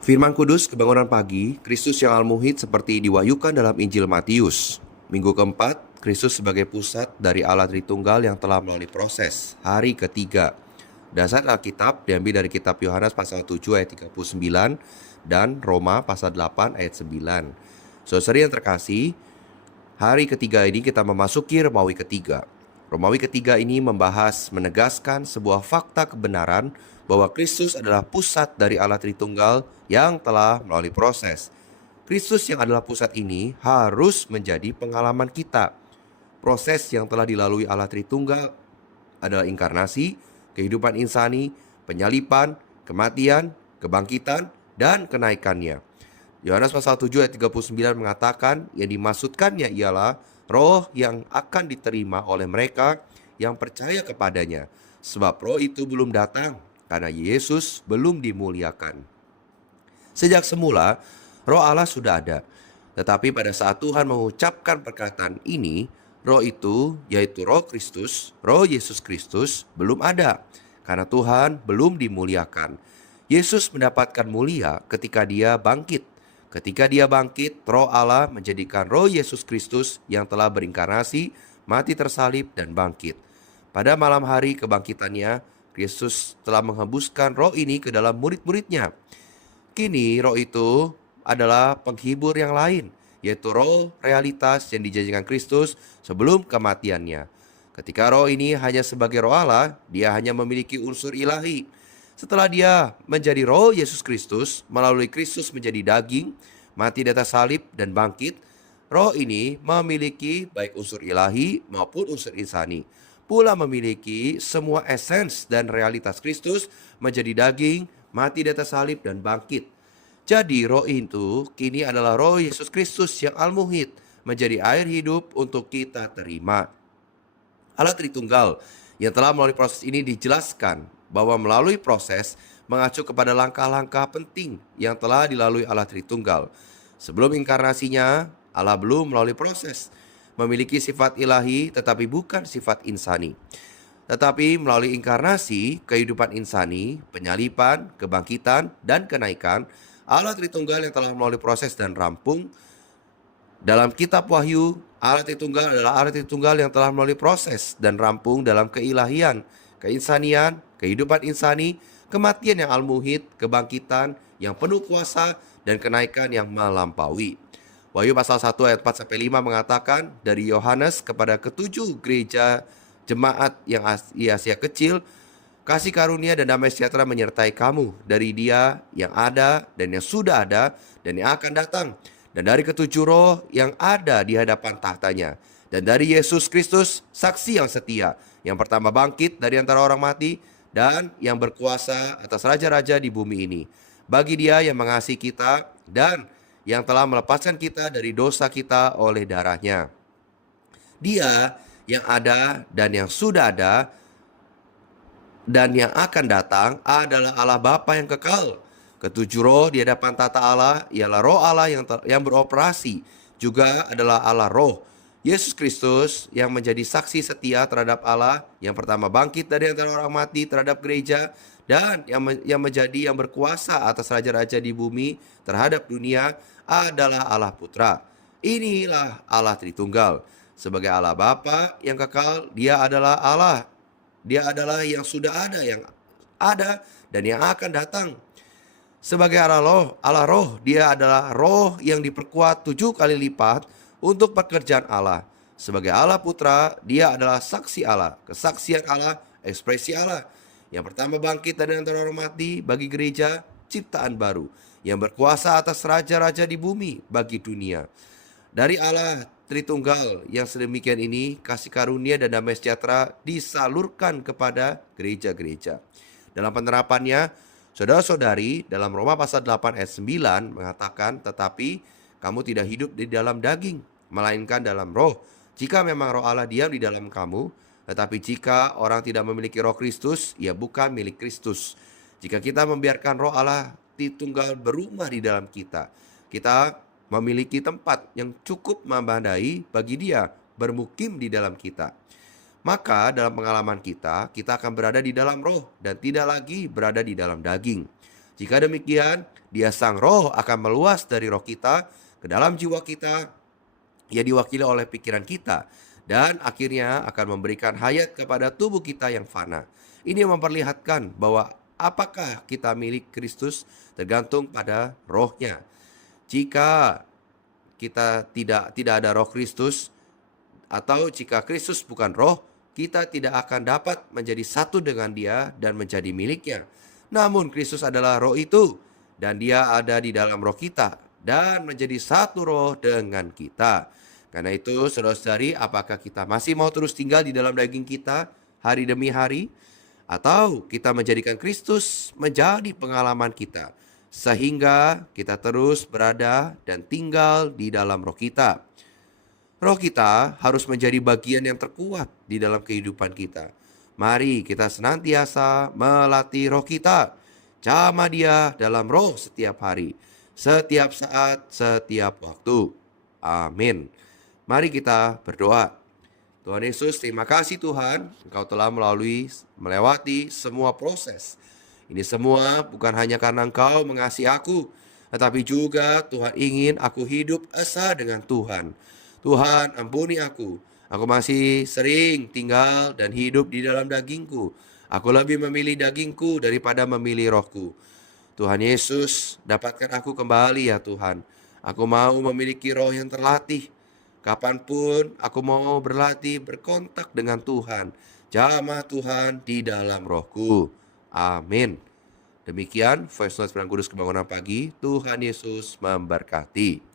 Firman Kudus Kebangunan Pagi, Kristus yang al-muhid seperti diwahyukan dalam Injil Matius. Minggu keempat, Kristus sebagai pusat dari Allah Tritunggal yang telah melalui proses. Hari ketiga. Dasar Alkitab diambil dari kitab Yohanes pasal 7 ayat 39 dan Roma pasal 8 ayat 9. Saudara yang terkasih, hari ketiga ini kita memasuki Romawi ketiga. Romawi ketiga ini menegaskan sebuah fakta kebenaran bahwa Kristus adalah pusat dari Allah Tritunggal yang telah melalui proses. Kristus yang adalah pusat ini harus menjadi pengalaman kita. Proses yang telah dilalui Allah Tritunggal adalah inkarnasi, kehidupan insani, penyalipan, kematian, kebangkitan, dan kenaikannya. Yohanes pasal 7 ayat 39 mengatakan yang dimaksudkannya ialah roh yang akan diterima oleh mereka yang percaya kepadanya. Sebab roh itu belum datang karena Yesus belum dimuliakan. Sejak semula, roh Allah sudah ada. Tetapi pada saat Tuhan mengucapkan perkataan ini, roh itu, yaitu roh Kristus, roh Yesus Kristus, belum ada. Karena Tuhan belum dimuliakan. Yesus mendapatkan mulia ketika dia bangkit. Ketika dia bangkit, roh Allah menjadikan roh Yesus Kristus yang telah berinkarnasi, mati tersalib, dan bangkit. Pada malam hari kebangkitannya, Kristus telah menghembuskan roh ini ke dalam murid-muridnya. Kini roh itu adalah penghibur yang lain, yaitu roh realitas yang dijanjikan Kristus sebelum kematiannya. Ketika roh ini hanya sebagai roh Allah, dia hanya memiliki unsur ilahi. Setelah dia menjadi roh Yesus Kristus, melalui Kristus menjadi daging, mati di atas salib dan bangkit, roh ini memiliki baik unsur ilahi maupun unsur insani. Pula memiliki semua esens dan realitas Kristus menjadi daging, mati di atas salib dan bangkit. Jadi roh itu kini adalah roh Yesus Kristus yang al-muhid, menjadi air hidup untuk kita terima. Allah Tritunggal yang telah melalui proses ini dijelaskan bahwa melalui proses mengacu kepada langkah-langkah penting yang telah dilalui Allah Tritunggal. Sebelum inkarnasinya, Allah belum melalui proses. Memiliki sifat ilahi tetapi bukan sifat insani. Tetapi melalui inkarnasi, kehidupan insani, penyalipan, kebangkitan, dan kenaikan, Allah Tritunggal yang telah melalui proses dan rampung. Dalam kitab Wahyu, Allah Tritunggal adalah Allah Tritunggal yang telah melalui proses dan rampung dalam keilahian, keinsanian, kehidupan insani, kematian yang al-muhid, kebangkitan yang penuh kuasa, dan kenaikan yang melampaui. Wahyu pasal 1 ayat 4-5 mengatakan, dari Yohanes kepada ketujuh gereja jemaat yang di Asia Kecil, kasih karunia dan damai sejahtera menyertai kamu dari Dia yang ada dan yang sudah ada dan yang akan datang, dan dari ketujuh roh yang ada di hadapan tahtanya, dan dari Yesus Kristus, saksi yang setia, yang pertama bangkit dari antara orang mati, dan yang berkuasa atas raja-raja di bumi ini. Bagi Dia yang mengasihi kita dan yang telah melepaskan kita dari dosa kita oleh darahnya. Dia yang ada dan yang sudah ada dan yang akan datang adalah Allah Bapa yang kekal. Ketujuh roh di hadapan tata Allah ialah roh Allah yang beroperasi, juga adalah Allah roh. Yesus Kristus yang menjadi saksi setia terhadap Allah, yang pertama bangkit dari antara orang mati terhadap gereja, dan yang menjadi yang berkuasa atas raja-raja di bumi terhadap dunia adalah Allah Putra. Inilah Allah Tritunggal. Sebagai Allah Bapa yang kekal, Dia adalah Allah. Dia adalah yang sudah ada, yang ada, dan yang akan datang. Sebagai Allah roh, Dia adalah roh yang diperkuat 7 kali lipat untuk pekerjaan Allah. Sebagai Allah Putra, Dia adalah saksi Allah, kesaksian Allah, ekspresi Allah. Yang pertama bangkit dari antara orang mati bagi gereja, ciptaan baru, yang berkuasa atas raja-raja di bumi bagi dunia. Dari Allah Tritunggal yang sedemikian ini, kasih karunia dan damai sejahtera disalurkan kepada gereja-gereja. Dalam penerapannya, saudara-saudari, dalam Roma pasal 8 ayat 9 mengatakan, tetapi kamu tidak hidup di dalam daging, melainkan dalam roh. Jika memang roh Allah diam di dalam kamu, tetapi jika orang tidak memiliki roh Kristus, ia bukan milik Kristus. Jika kita membiarkan roh Allah Tritunggal berumah di dalam kita, kita memiliki tempat yang cukup memadai bagi Dia bermukim di dalam kita. Maka dalam pengalaman kita akan berada di dalam roh dan tidak lagi berada di dalam daging. Jika demikian, Dia sang roh akan meluas dari roh kita ke dalam jiwa kita. Ia diwakili oleh pikiran kita dan akhirnya akan memberikan hayat kepada tubuh kita yang fana. Ini memperlihatkan bahwa apakah kita milik Kristus tergantung pada rohnya. Jika kita tidak ada roh Kristus, atau jika Kristus bukan roh, kita tidak akan dapat menjadi satu dengan Dia dan menjadi miliknya. Namun Kristus adalah roh itu, dan Dia ada di dalam roh kita dan menjadi satu roh dengan kita. Karena itu, saudara-saudari, apakah kita masih mau terus tinggal di dalam daging kita hari demi hari, atau kita menjadikan Kristus menjadi pengalaman kita, sehingga kita terus berada dan tinggal di dalam roh kita. Roh kita harus menjadi bagian yang terkuat di dalam kehidupan kita. Mari kita senantiasa melatih roh kita. Jamah dia dalam roh setiap hari, setiap saat, setiap waktu. Amin. Mari kita berdoa. Tuhan Yesus, terima kasih Tuhan, Engkau telah melewati semua proses. Ini semua bukan hanya karena Engkau mengasihi aku, tetapi juga Tuhan ingin aku hidup esa dengan Tuhan. Tuhan, ampuni aku. Aku masih sering tinggal dan hidup di dalam dagingku. Aku lebih memilih dagingku daripada memilih rohku. Tuhan Yesus, dapatkan aku kembali ya Tuhan. Aku mau memiliki roh yang terlatih. Kapanpun aku mau berlatih berkontak dengan Tuhan. Jamah Tuhan di dalam rohku. Amin. Demikian Voice Note Kudus Kebangunan Pagi. Tuhan Yesus memberkati.